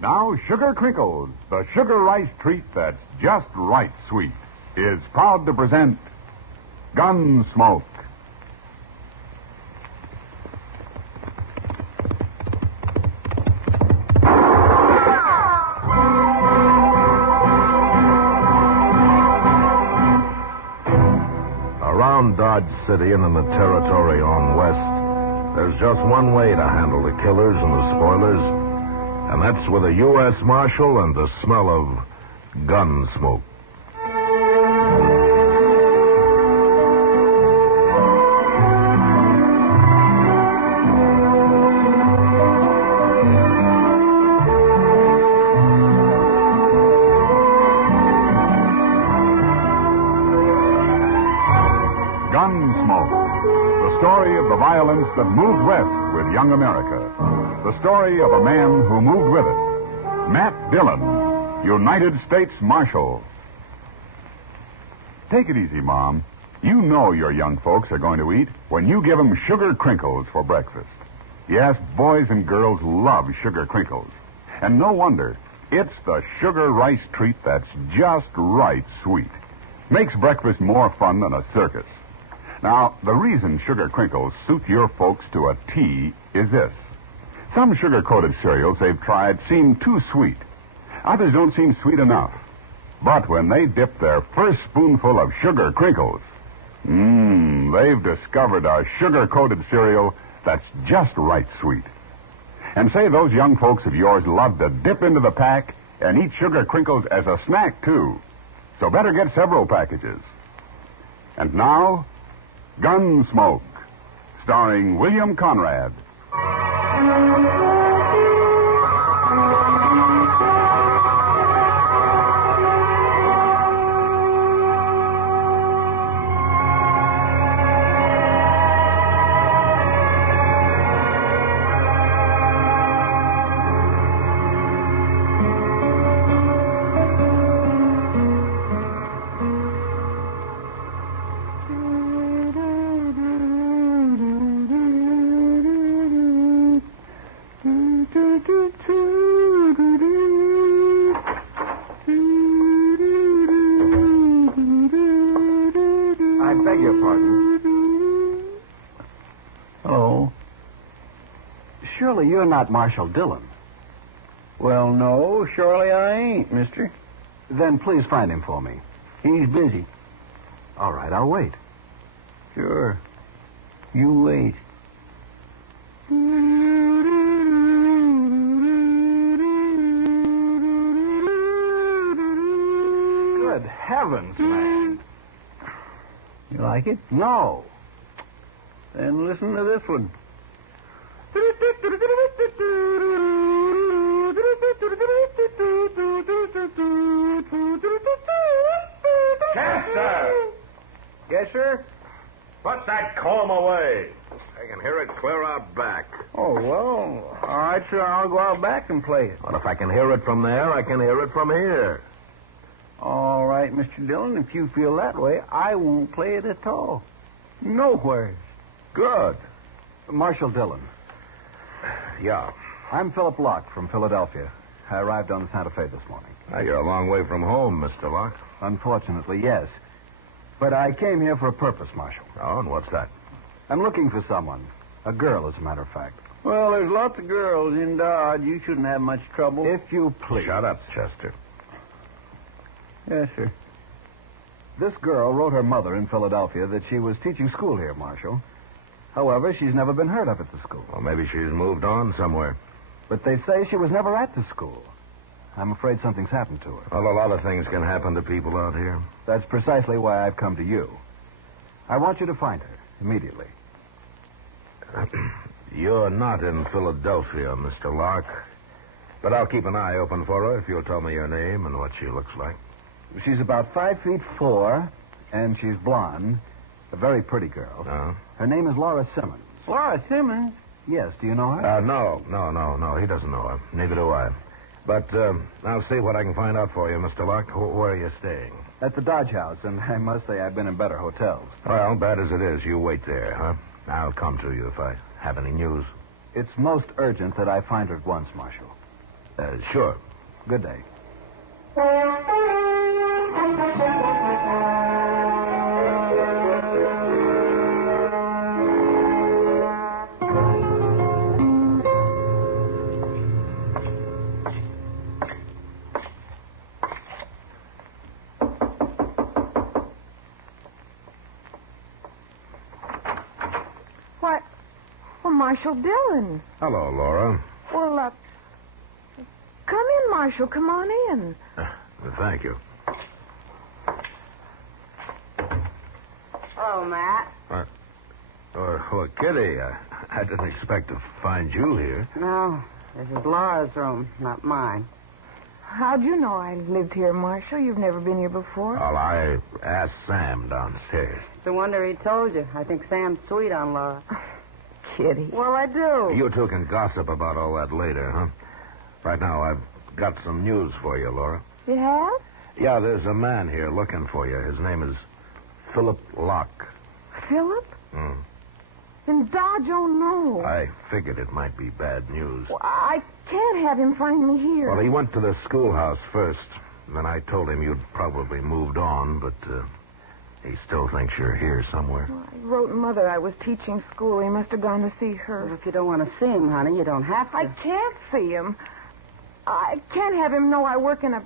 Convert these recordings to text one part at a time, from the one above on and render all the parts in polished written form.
Now, Sugar Crinkles, the sugar rice treat that's just right sweet, is proud to present Gunsmoke. Around Dodge City and in the territory on west, there's just one way to handle the killers and the spoilers, and that's with a U.S. Marshal and the smell of gun smoke. Gunsmoke, the story of the violence that moved west with young America. The story of a man who moved with it. Matt Dillon, United States Marshal. Take it easy, Mom. You know your young folks are going to eat when you give them sugar crinkles for breakfast. Yes, boys and girls love sugar crinkles. And no wonder. It's the sugar rice treat that's just right sweet. Makes breakfast more fun than a circus. Now, the reason sugar crinkles suit your folks to a T is this. Some sugar-coated cereals they've tried seem too sweet. Others don't seem sweet enough. But when they dip their first spoonful of sugar crinkles, they've discovered a sugar-coated cereal that's just right sweet. And say those young folks of yours love to dip into the pack and eat sugar crinkles as a snack, too. So better get several packages. And now, Gunsmoke, starring William Conrad. I beg your pardon. Hello. Surely you're not Marshal Dillon. Well, no, surely I ain't, mister. Then please find him for me. He's busy. All right, I'll wait. Sure. You wait. Good heavens, man. You like it? No. Then listen to this one. Chester! Yes, sir? Put that comb away. I can hear it clear out back. Oh, well, all right, sir. I'll go out back and play it. Well, if I can hear it from there, I can hear it from here. All right, Mr. Dillon, if you feel that way, I won't play it at all. Nowhere. Good. Marshal Dillon. Yeah. I'm Philip Locke from Philadelphia. I arrived on the Santa Fe this morning. Now, you're a long way from home, Mr. Locke. Unfortunately, yes. But I came here for a purpose, Marshal. Oh, and what's that? I'm looking for someone. A girl, as a matter of fact. Well, there's lots of girls in Dodge. You shouldn't have much trouble. If you please. Shut up, Chester. Yes, sir. This girl wrote her mother in Philadelphia that she was teaching school here, Marshal. However, she's never been heard of at the school. Well, maybe she's moved on somewhere. But they say she was never at the school. I'm afraid something's happened to her. Well, a lot of things can happen to people out here. That's precisely why I've come to you. I want you to find her immediately. You're not in Philadelphia, Mr. Locke. But I'll keep an eye open for her if you'll tell me your name and what she looks like. She's about 5'4", and she's blonde. A very pretty girl. No? Her name is Laura Simmons. Laura Simmons? Yes, do you know her? No. He doesn't know her. Neither do I. But I'll see what I can find out for you, Mr. Locke. Where are you staying? At the Dodge House, and I must say I've been in better hotels. Well, bad as it is, you wait there, huh? I'll come to you if I have any news. It's most urgent that I find her at once, Marshal. Sure. Good day. What? Well, Marshal Dillon. Hello, Laura. Well, come in, Marshal. Come on in. Thank you. Hello, Matt. Well, Kitty, I didn't expect to find you here. No, this is Laura's room, not mine. How'd you know I lived here, Marshal? You've never been here before. Well, I asked Sam downstairs. It's a wonder he told you. I think Sam's sweet on Laura. Kitty. Well, I do. You two can gossip about all that later, huh? Right now, I've got some news for you, Laura. You have? Yeah, there's a man here looking for you. His name is Philip Locke. Philip? Hmm. Then Dodge, oh no. I figured it might be bad news. Well, I can't have him find me here. Well, he went to the schoolhouse first. Then I told him you'd probably moved on, but he still thinks you're here somewhere. Well, I wrote Mother I was teaching school. He must have gone to see her. Well, if you don't want to see him, honey, you don't have to. I can't see him. I can't have him know I work in a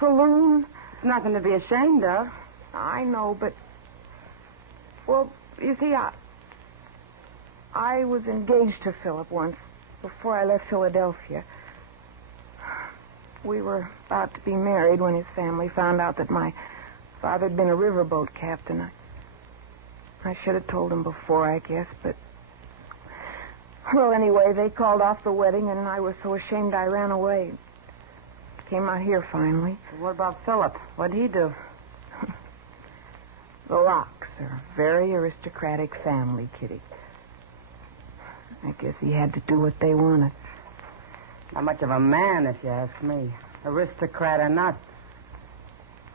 saloon. It's nothing to be ashamed of. I know, but... Well, you see, I was engaged to Philip once before I left Philadelphia. We were about to be married when his family found out that my father had been a riverboat captain. I should have told him before, I guess, but... Well, anyway, they called off the wedding, and I was so ashamed I ran away. Came out here finally. What about Philip? What'd he do? The Lockes are a very aristocratic family, Kitty. I guess he had to do what they wanted. Not much of a man, if you ask me. Aristocrat or not.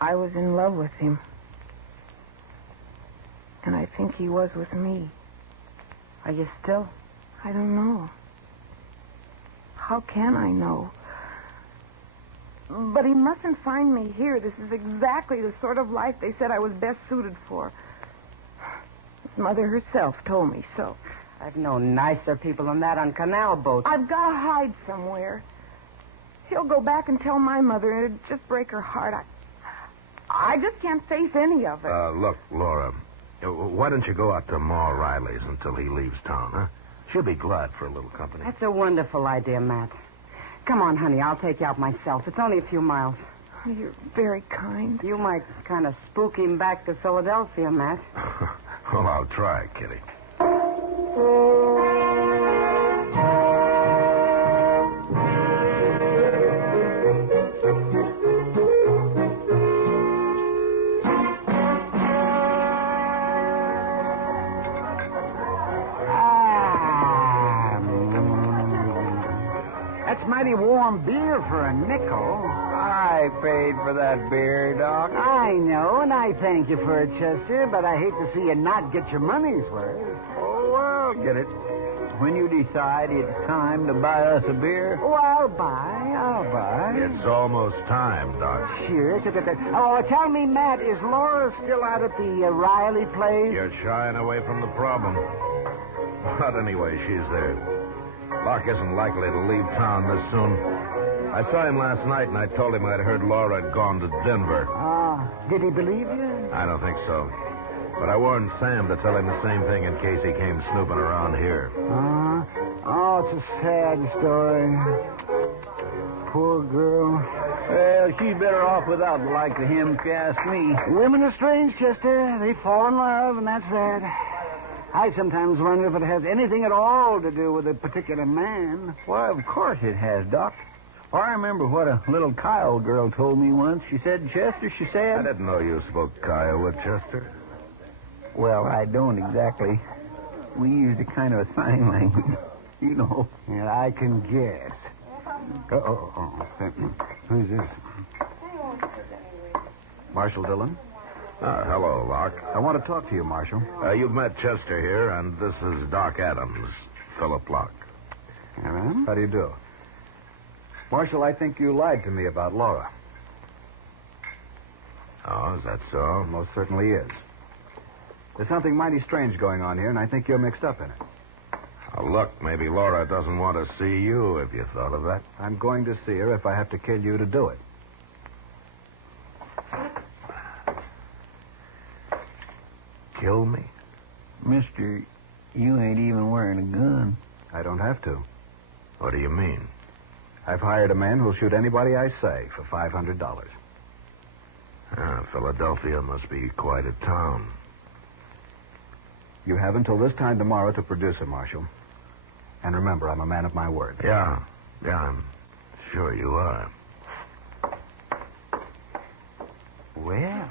I was in love with him. And I think he was with me. Are you still? I don't know. How can I know? But he mustn't find me here. This is exactly the sort of life they said I was best suited for. His mother herself told me so. I've known nicer people than that on canal boats. I've got to hide somewhere. He'll go back and tell my mother, and it'd just break her heart. I just can't face any of it. Look, Laura, why don't you go out to Ma Riley's until he leaves town, huh? She'll be glad for a little company. That's a wonderful idea, Matt. Come on, honey, I'll take you out myself. It's only a few miles. You're very kind. You might kind of spook him back to Philadelphia, Matt. Well, I'll try, Kitty. That's mighty warm beer for a nickel. I paid for that beer, Doc. I know, and I thank you for it, Chester, but I hate to see you not get your money's worth. Oh, well, get it. When you decide it's time to buy us a beer, oh, I'll buy. It's almost time, Doc. Sure. Oh, tell me, Matt, is Laura still out at the Riley place? You're shying away from the problem. But anyway, she's there. Locke isn't likely to leave town this soon. I saw him last night, and I told him I'd heard Laura had gone to Denver. Did he believe you? I don't think so. But I warned Sam to tell him the same thing in case he came snooping around here. Oh, it's a sad story. Poor girl. Well, she's better off without the like of him, if you ask me. Women are strange, Chester. They fall in love, and that's that. I sometimes wonder if it has anything at all to do with a particular man. Why, of course it has, Doc. I remember what a little Kyle girl told me once. She said, Chester, she said... I didn't know you spoke Kiowa, Chester. Well, I don't exactly. We used a kind of a sign language, you know. Yeah, I can guess. Who's this? Marshal Dillon? Hello, Locke. I want to talk to you, Marshal. You've met Chester here, and this is Doc Adams, Philip Locke. How do you do? Marshal, I think you lied to me about Laura. Oh, is that so? It most certainly is. There's something mighty strange going on here, and I think you're mixed up in it. Oh, look, maybe Laura doesn't want to see you. Have you thought of that? I'm going to see her if I have to kill you to do it. Kill me? Mister, you ain't even wearing a gun. I don't have to. What do you mean? I've hired a man who'll shoot anybody I say for $500. Philadelphia must be quite a town. You have until this time tomorrow to produce her, Marshal. And remember, I'm a man of my word. Yeah, I'm sure you are. Well,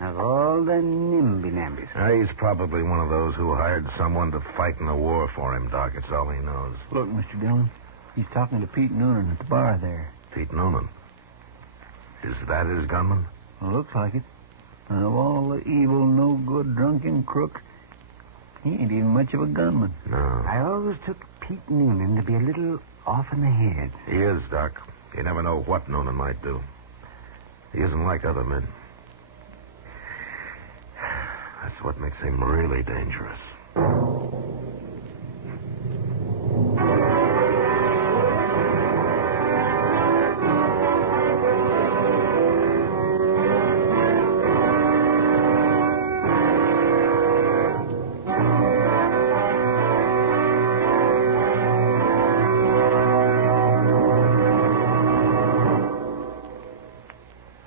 of all the nimby-nambies. He's probably one of those who hired someone to fight in the war for him, Doc. It's all he knows. Look, Mr. Dillon, he's talking to Pete Noonan at the bar there. Pete Noonan. Is that his gunman? Well, looks like it. And of all the evil, no-good, drunken crooks, he ain't even much of a gunman. No. I always took Pete Noonan to be a little off in the head. He is, Doc. You never know what Noonan might do. He isn't like other men. That's what makes him really dangerous.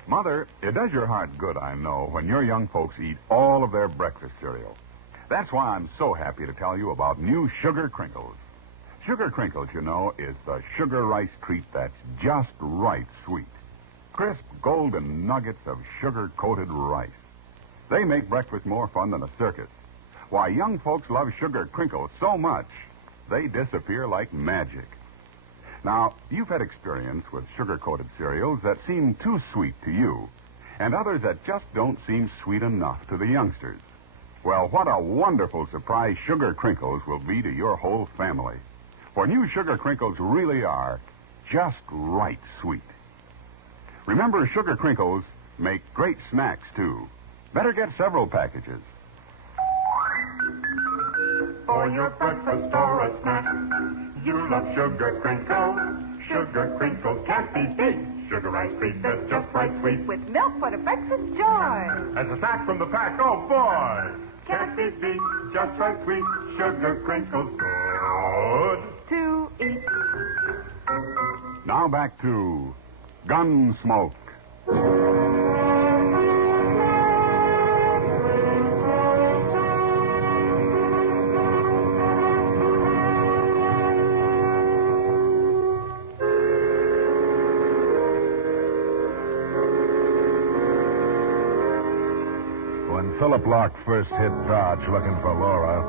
Mother, it does your heart good, I know, when your young folks eat all of their breakfast cereal. That's why I'm so happy to tell you about new Sugar Crinkles. Sugar Crinkles, you know, is the sugar rice treat that's just right sweet. Crisp, golden nuggets of sugar-coated rice. They make breakfast more fun than a circus. Why, young folks love Sugar Crinkles so much, they disappear like magic. Now, you've had experience with sugar-coated cereals that seem too sweet to you, and others that just don't seem sweet enough to the youngsters. Well, what a wonderful surprise Sugar Crinkles will be to your whole family. For new Sugar Crinkles really are just right sweet. Remember, Sugar Crinkles make great snacks, too. Better get several packages. For your breakfast or a snack, you love Sugar Crinkles. Sugar Crinkles can't be beat. Sugar rice treat that's just right sweet. With milk for the breakfast joy. As a snack from the pack, oh boy! Can't be beat, just right sweet. Sugar Crinkles, good to eat. Now back to Gunsmoke. When Philip Locke first hit Dodge looking for Laura,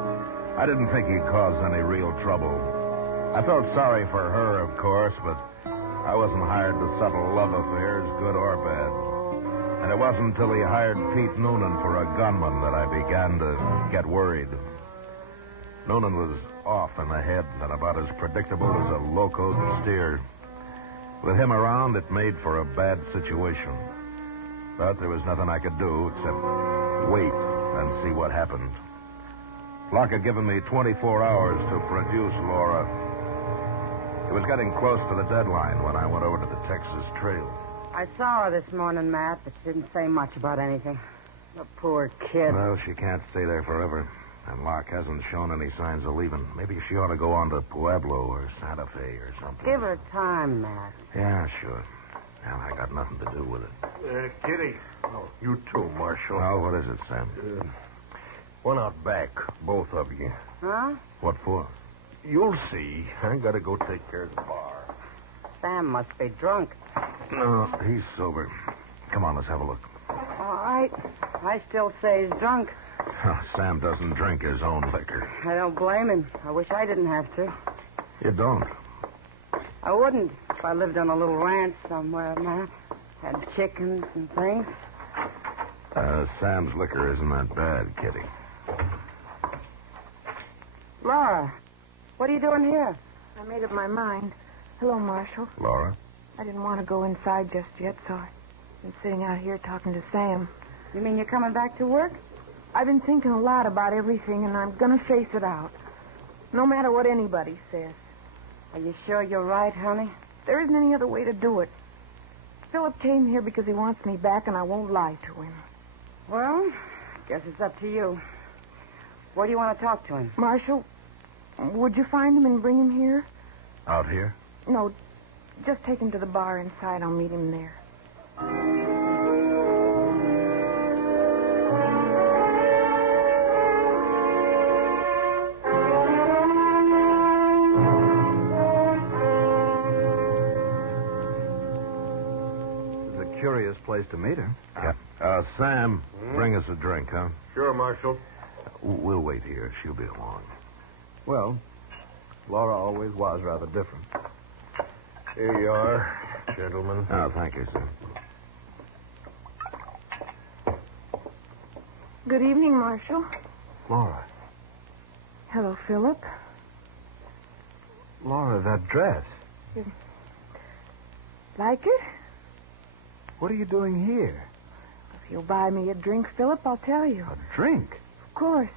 I didn't think he'd cause any real trouble. I felt sorry for her, of course, but I wasn't hired to settle love affairs, good or bad. And it wasn't until he hired Pete Noonan for a gunman that I began to get worried. Noonan was off in the head and about as predictable as a locoed steer. With him around, it made for a bad situation. But there was nothing I could do except wait and see what happened. Locke had given me 24 hours to produce Laura. It was getting close to the deadline when I went over to the Texas Trail. I saw her this morning, Matt, but she didn't say much about anything. The poor kid. Well, she can't stay there forever. And Locke hasn't shown any signs of leaving. Maybe she ought to go on to Pueblo or Santa Fe or something. Give her time, Matt. Yeah, sure. Well, I got nothing to do with it. Kitty. Oh, you too, Marshal. Oh, what is it, Sam? One out back, both of you. Huh? What for? You'll see. I gotta go take care of the bar. Sam must be drunk. No, he's sober. Come on, let's have a look. All right. I still say he's drunk. Oh, Sam doesn't drink his own liquor. I don't blame him. I wish I didn't have to. You don't? I wouldn't if I lived on a little ranch somewhere, Matt. Had chickens and things. Sam's liquor isn't that bad, Kitty. Laura, what are you doing here? I made up my mind. Hello, Marshal. Laura? I didn't want to go inside just yet, so I've been sitting out here talking to Sam. You mean you're coming back to work? I've been thinking a lot about everything, and I'm going to face it out. No matter what anybody says. Are you sure you're right, honey? There isn't any other way to do it. Philip came here because he wants me back, and I won't lie to him. Well, guess it's up to you. Where do you want to talk to him? Marshal, would you find him and bring him here? Out here? No, just take him to the bar inside. I'll meet him there. It's a curious place to meet her. Yeah. Sam, bring us a drink, huh? Sure, Marshal. We'll wait here. She'll be along. Well, Laura always was rather different. Here you are, gentlemen. Oh, thank you, Sam. Good evening, Marshal. Laura. Hello, Philip. Laura, that dress. Like it? What are you doing here? If you'll buy me a drink, Philip, I'll tell you. A drink? Of course.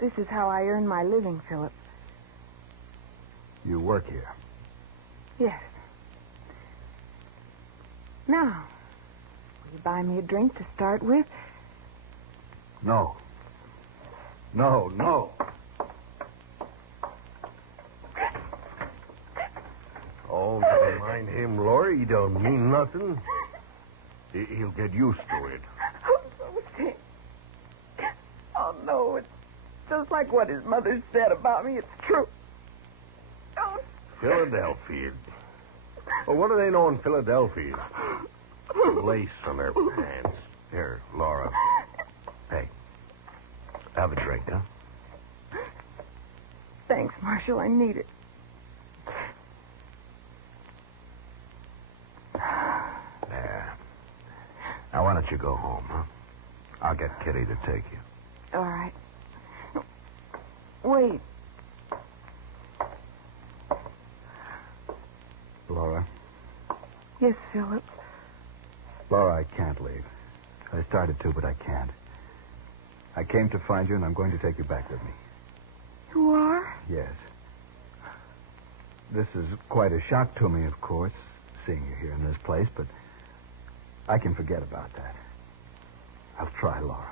This is how I earn my living, Philip. You work here. Yes. Now, will you buy me a drink to start with? No. No. Oh, never mind him, Laura. He don't mean nothing. He'll get used to it. I'm so sick. Oh, no, it's just like what his mother said about me. It's true. Don't. Philadelphia. Well, what do they know in Philadelphia? Lace on their pants. Here, Laura. Hey, have a drink, huh? Thanks, Marshal. I need it. There. Now, why don't you go home, huh? I'll get Kitty to take you. All right. Wait. Laura. Yes, Philip. Laura, I can't leave. I started to, but I can't. I came to find you, and I'm going to take you back with me. You are? Yes. This is quite a shock to me, of course, seeing you here in this place, but I can forget about that. I'll try, Laura.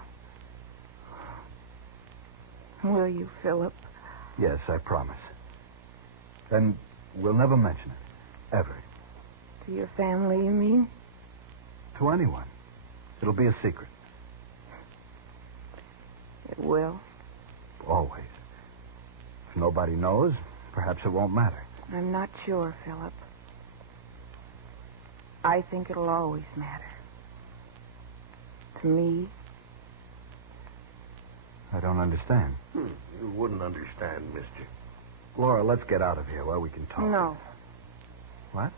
Will you, Philip? Yes, I promise. And we'll never mention it. Ever. To your family, you mean? To anyone. It'll be a secret. It will. Always. If nobody knows, perhaps it won't matter. I'm not sure, Philip. I think it'll always matter. To me. I don't understand. You wouldn't understand, mister. Laura, let's get out of here where we can talk. No. What?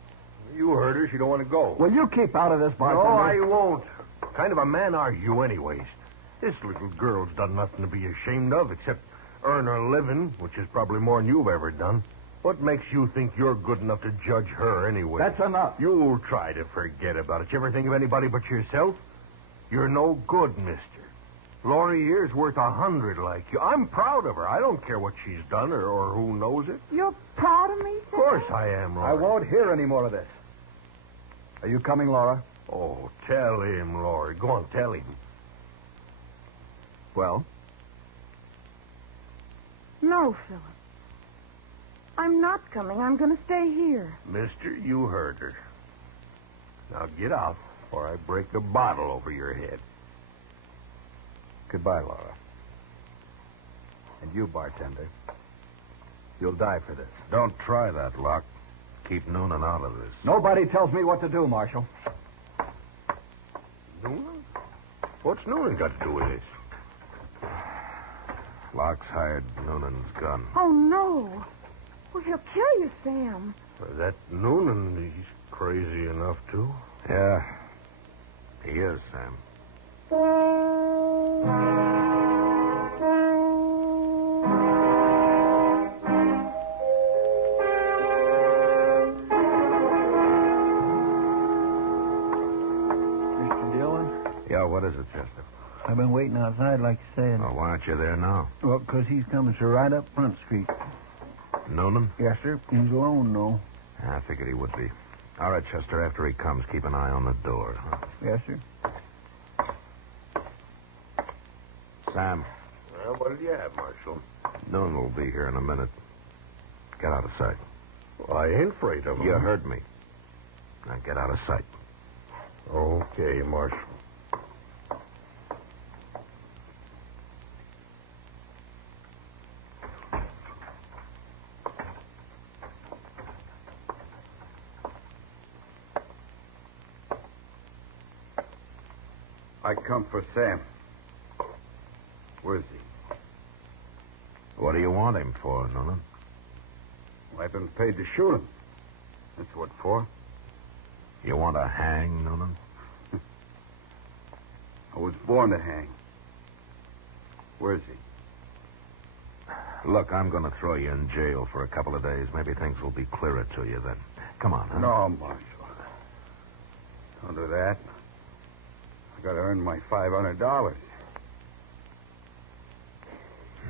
You heard her. She don't want to go. Will you keep out of this, bartender? No, I won't. What kind of a man are you, anyways? This little girl's done nothing to be ashamed of except earn her living, which is probably more than you've ever done. What makes you think you're good enough to judge her, anyway? That's enough. You'll try to forget about it. You ever think of anybody but yourself? You're no good, mister. Laurie here's worth 100 like you. I'm proud of her. I don't care what she's done or who knows it. You're proud of me, Of course I am, Laurie. I won't hear any more of this. Are you coming, Laura? Oh, tell him, Laurie. Go on, tell him. Well? No, Philip. I'm not coming. I'm going to stay here. Mister, you heard her. Now get out or I break a bottle over your head. Goodbye, Laura. And you, bartender. You'll die for this. Don't try that, Locke. Keep Noonan out of this. Nobody tells me what to do, Marshal. Noonan? What's Noonan got to do with this? Locke's hired Noonan's gun. Oh, no. Well, he'll kill you, Sam. That Noonan, he's crazy enough, too. Yeah, he is, Sam. What is it, Chester? I've been waiting outside, like you said. Well, why aren't you there now? Well, 'cause he's coming, sir, right up Front Street. Noonan? Yes, sir. He's alone, though. I figured he would be. All right, Chester, after he comes, keep an eye on the door. Huh? Yes, sir. Sam, Well, what did you have, Marshal? Noonan will be here in a minute. Get out of sight. Well, I ain't afraid of him. You heard me. Now get out of sight. Okay, Marshal. I come for Sam. Where's he? What do you want him for, Noonan? Well, I've been paid to shoot him. That's what for. You want to hang, Noonan? I was born to hang. Where's he? Look, I'm going to throw you in jail for a couple of days. Maybe things will be clearer to you then. Come on, huh? No, Marshal. Don't do that. I got to earn my $500.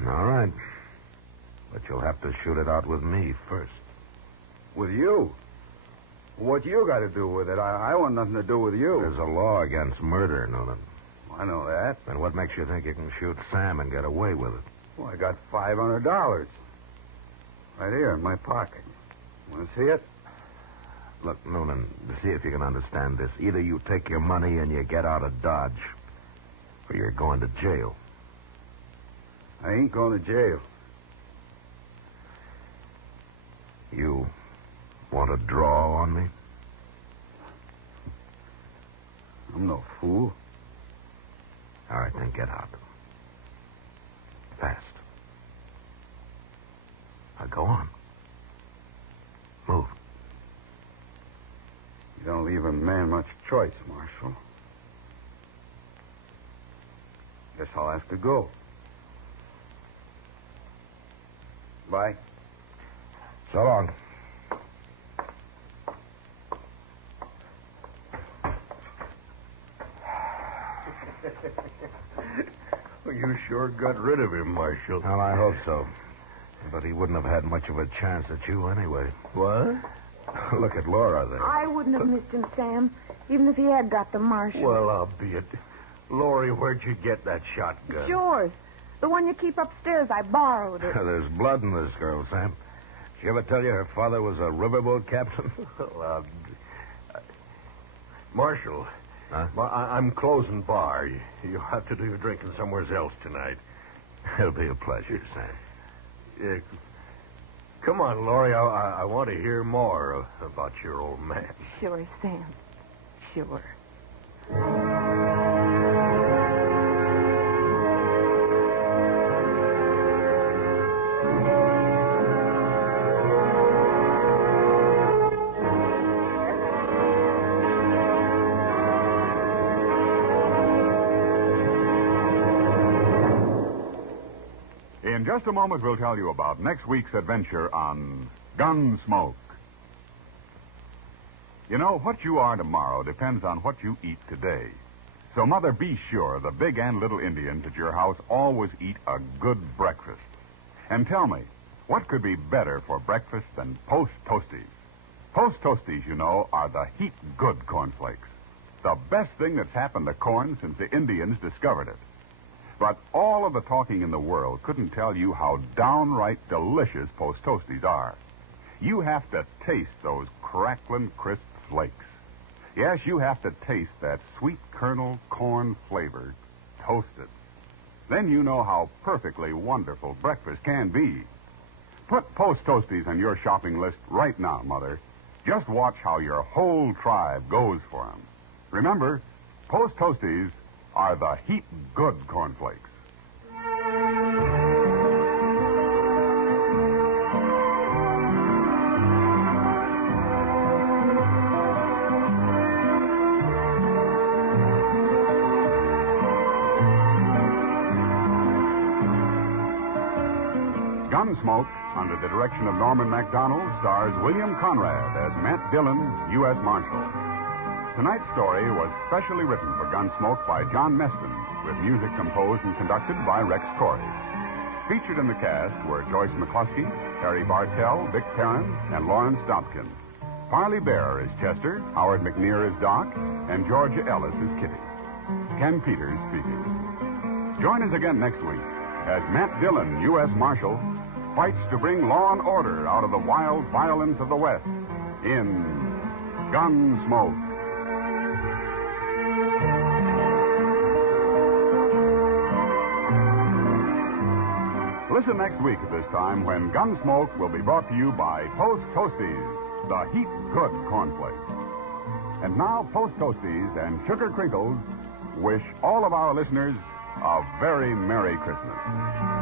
All right. But you'll have to shoot it out with me first. With you? What you got to do with it? I want nothing to do with you. There's a law against murder, Noonan. I know that. Then what makes you think you can shoot Sam and get away with it? Well, I got $500. Right here in my pocket. Want to see it? Look, Noonan, see if you can understand this. Either you take your money and you get out of Dodge, or you're going to jail. I ain't going to jail. You want to draw on me? I'm no fool. All right, then get out. Fast. Now go on. Move. You don't leave a man much choice, Marshal. Guess I'll have to go. Bye. So long. Well, you sure got rid of him, Marshal. Well, I hope so. But he wouldn't have had much of a chance at you anyway. What? Look at Laura there. I wouldn't have missed him, Sam, even if he had got the Marshal. Well, I'll be it. Laurie, where'd you get that shotgun? It's yours. The one you keep upstairs. I borrowed it. There's blood in this girl, Sam. Did she ever tell you her father was a riverboat captain? Well, Marshal, Huh? I'm closing bar. You'll have to do your drinking somewhere else tonight. It'll be a pleasure, Sam. Come on, Laurie. I want to hear more about your old man. Sure, Sam. Sure. In just a moment, we'll tell you about next week's adventure on Gunsmoke. You know, what you are tomorrow depends on what you eat today. So, Mother, be sure the big and little Indians at your house always eat a good breakfast. And tell me, what could be better for breakfast than Post Toasties? Post Toasties, you know, are the heap good cornflakes. The best thing that's happened to corn since the Indians discovered it. But all of the talking in the world couldn't tell you how downright delicious Post Toasties are. You have to taste those crackling, crisp flakes. Yes, you have to taste that sweet kernel corn flavor toasted. Then you know how perfectly wonderful breakfast can be. Put Post Toasties on your shopping list right now, Mother. Just watch how your whole tribe goes for them. Remember, Post Toasties are the heap good cornflakes. Gunsmoke, under the direction of Norman Macdonnell, stars William Conrad as Matt Dillon, U.S. Marshal. Tonight's story was specially written for Gunsmoke by John Meston, with music composed and conducted by Rex Corey. Featured in the cast were Joyce McCluskey, Harry Bartell, Vic Perrin, and Lawrence Dobkin. Parley Bear is Chester, Howard McNear is Doc, and Georgia Ellis is Kitty. Ken Peters speaking. Join us again next week as Matt Dillon, U.S. Marshal, fights to bring law and order out of the wild violence of the West in Gunsmoke. Listen next week at this time when Gunsmoke will be brought to you by Post Toasties, the heat good cornflakes. And now Post Toasties and Sugar Crinkles wish all of our listeners a very Merry Christmas.